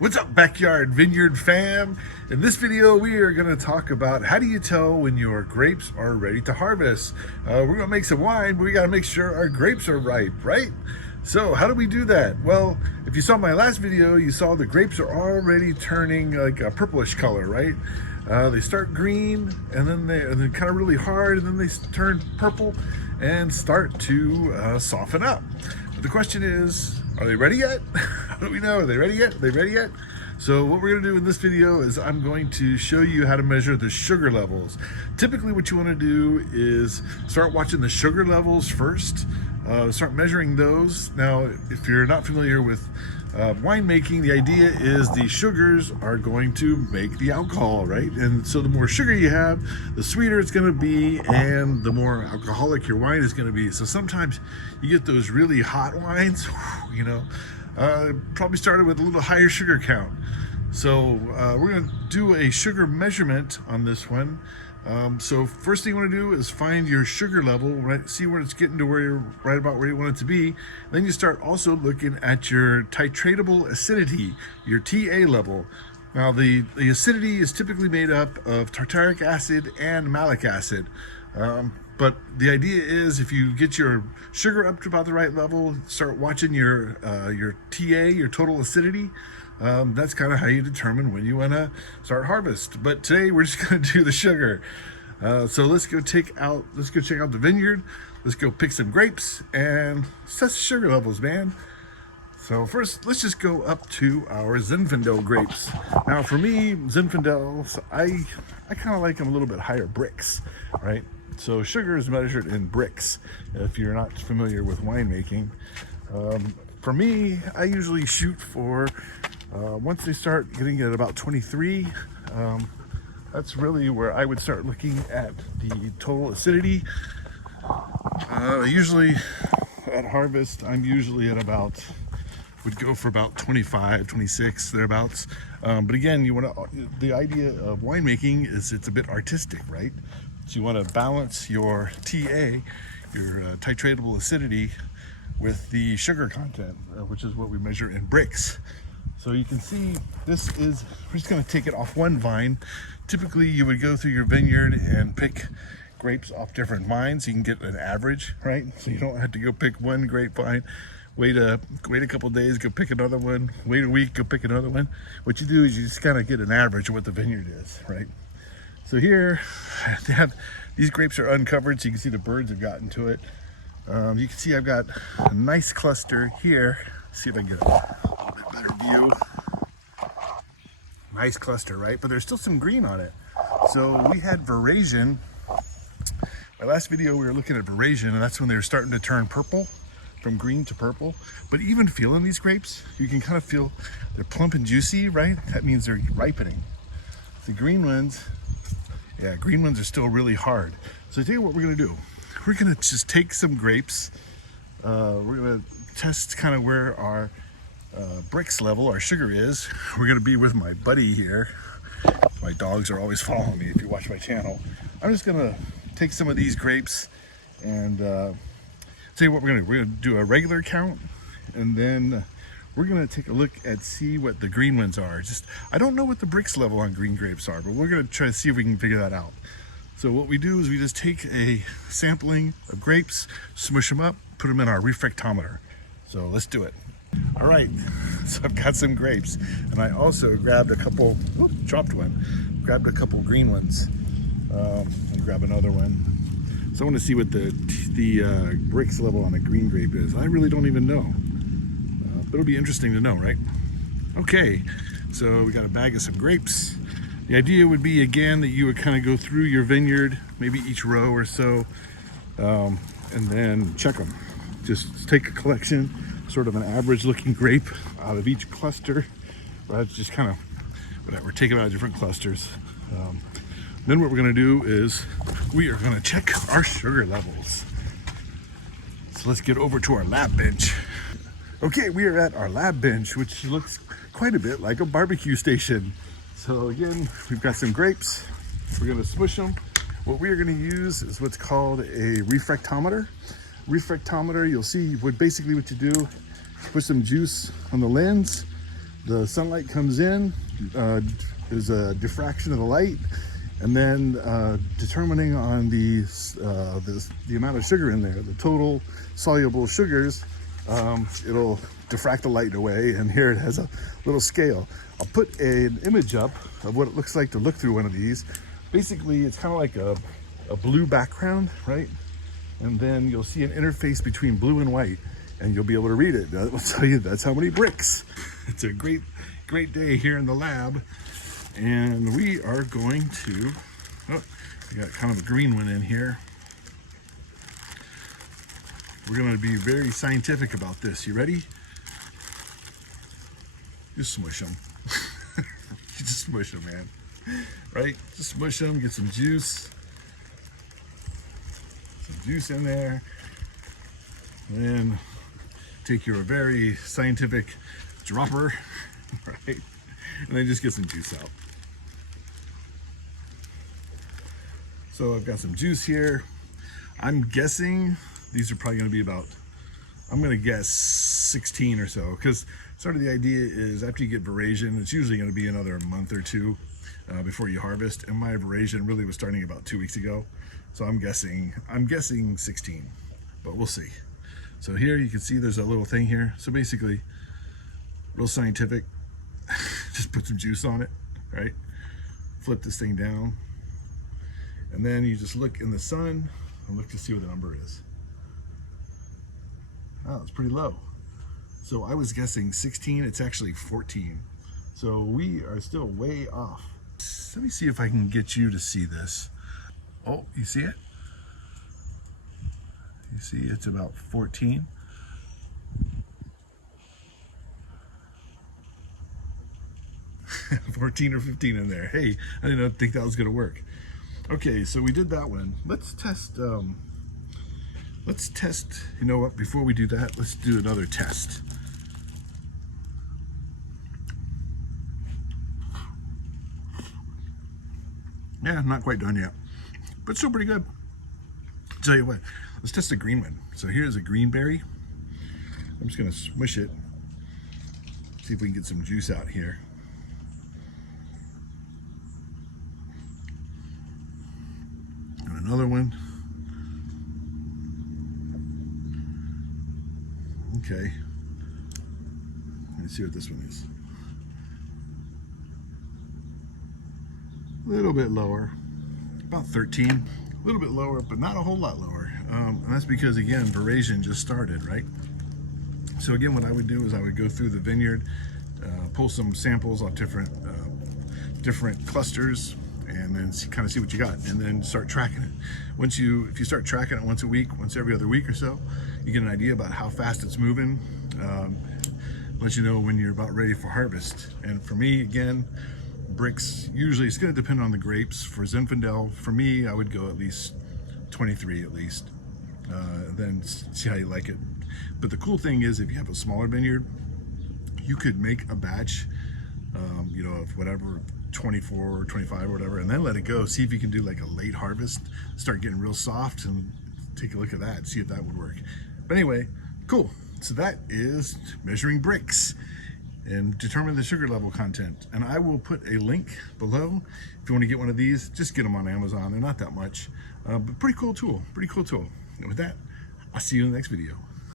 What's up, backyard vineyard fam? In this video, we are going to talk about how do you tell when your grapes are ready to harvest. We're going to make some wine, but we got to make sure our grapes are ripe, right? So how do we do that? Well, if you saw my last video, you saw the grapes are already turning like a purplish color, right? They start green and then they're kind of really hard, and then they turn purple and start to soften up. But the question is, are they ready yet? How do we know? Are they ready yet? Are they ready yet? So what we're going to do in this video is I'm going to show you how to measure the sugar levels. Typically what you want to do is start watching the sugar levels first. Start measuring those. Now, if you're not familiar with winemaking, the idea is the sugars are going to make the alcohol, right? And so the more sugar you have, the sweeter it's going to be, and the more alcoholic your wine is going to be. So sometimes you get those really hot wines, you know, probably started with a little higher sugar count. So we're going to do a sugar measurement on this one. So first thing you want to do is find your sugar level, right? See where it's getting to where you're right about where you want it to be. Then you start also looking at your titratable acidity, your TA level. Now the acidity is typically made up of tartaric acid and malic acid. But the idea is if you get your sugar up to about the right level, start watching your TA, your total acidity. That's kind of how you determine when you want to start harvest. But today we're just going to do the sugar. So let's go check out the vineyard. Let's go pick some grapes and test the sugar levels, man. So first, let's just go up to our Zinfandel grapes. Now for me, Zinfandels, I kind of like them a little bit higher Brix, right? So sugar is measured in Brix, if you're not familiar with winemaking. For me, I usually shoot for, once they start getting at about 23, that's really where I would start looking at the total acidity. Usually at harvest, I'm usually at about, would go for about 25, 26, thereabouts. But again, the idea of winemaking is it's a bit artistic, right? So you want to balance your TA, your titratable acidity, with the sugar content, which is what we measure in Brix. So you can see we're just going to take it off one vine. Typically you would go through your vineyard and pick grapes off different vines. You can get an average, right? So you don't have to go pick one grapevine, wait a couple days, go pick another one, wait a week, go pick another one. What you do is you just kind of get an average of what the vineyard is, right? So here these grapes are uncovered, so you can see the birds have gotten to it. You can see I've got a nice cluster here. See if I can get a little bit better view. Nice cluster, right? But there's still some green on it. So we had veraison. My last video we were looking at veraison, and that's when they were starting to turn purple, from green to purple. But even feeling these grapes, you can kind of feel they're plump and juicy, right? That means they're ripening. The green ones, yeah, green ones are still really hard. So I tell you what we're gonna do. We're gonna just take some grapes. We're gonna test kind of where our Brix level, our sugar is. We're gonna be with my buddy here. My dogs are always following me if you watch my channel. I'm just gonna take some of these grapes and tell you what we're gonna do. We're gonna do a regular count, and then we're gonna take a look at see what the green ones are. I don't know what the Brix level on green grapes are, but we're gonna try to see if we can figure that out. So what we do is we just take a sampling of grapes, smush them up, put them in our refractometer. So let's do it. All right, so I've got some grapes, and I also grabbed a couple, dropped one, grabbed a couple green ones, and grab another one. So I want to see what the Brix level on a green grape is. I really don't even know, but it'll be interesting to know, right? Okay, so we got a bag of some grapes. The idea would be, again, that you would kind of go through your vineyard, maybe each row or so, and then check them. Just take a collection, sort of an average looking grape out of each cluster, right? Just kind of, whatever, take it out of different clusters. Then what we're gonna do is we are gonna check our sugar levels. So let's get over to our lab bench. Okay, we are at our lab bench, which looks quite a bit like a barbecue station. So again, we've got some grapes. We're gonna smush them. What we are gonna use is what's called a refractometer. Refractometer, you'll see basically what you do, put some juice on the lens, The sunlight comes in, there's a diffraction of the light, and then determining on the amount of sugar in there, the total soluble sugars, it'll diffract the light away. And here it has a little scale. I'll put an image up of what it looks like to look through one of these. Basically, it's kind of like a blue background, right? And then you'll see an interface between blue and white, and you'll be able to read it. That will tell you that's how many Brix. It's a great day here in the lab, and we are going to, we got kind of a green one in here. We're going to be very scientific about this. You ready? Just smush them. Just smush them, man. Right? Just smush them, get some juice. Some juice in there. And then take your very scientific dropper, right? And then just get some juice out. So I've got some juice here. I'm guessing these are probably going to be about, I'm going to guess 16 or so, because sort of the idea is after you get veraison, it's usually going to be another month or two before you harvest. And my veraison really was starting about 2 weeks ago. So I'm guessing 16, but we'll see. So here you can see there's a little thing here. So basically, real scientific, just put some juice on it, right? Flip this thing down. And then you just look in the sun and look to see what the number is. Oh, it's pretty low. So I was guessing 16, it's actually 14. So we are still way off. Let me see if I can get you to see this. Oh, you see it? You see it's about 14. $14 or $15 in there. Hey, I didn't think that was gonna work. Okay, so we did that one. Let's test, you know what, before we do that, let's do another test. Yeah, not quite done yet, but still pretty good. I'll tell you what, let's test the green one. So here's a green berry. I'm just gonna smush it, see if we can get some juice out here. And another one. Okay, let's see what this one is. A little bit lower, about 13. A little bit lower, but not a whole lot lower. And that's because, again, veraison just started, right? So again, what I would do is I would go through the vineyard, pull some samples off different clusters, and then kind of see what you got, and then start tracking it. If you start tracking it once a week, once every other week or so, you get an idea about how fast it's moving. Let you know when you're about ready for harvest. And for me, again, Brix, usually it's going to depend on the grapes. For Zinfandel, for me, I would go at least 23 at least, then see how you like it. But the cool thing is, if you have a smaller vineyard, you could make a batch, you know, of whatever, 24 or 25 or whatever, and then let it go. See if you can do like a late harvest, start getting real soft, and take a look at that, see if that would work. But anyway, cool. So that is measuring Brix and determine the sugar level content. And I will put a link below. If you want to get one of these, just get them on Amazon. They're not that much, but pretty cool tool, pretty cool tool. And with that, I'll see you in the next video.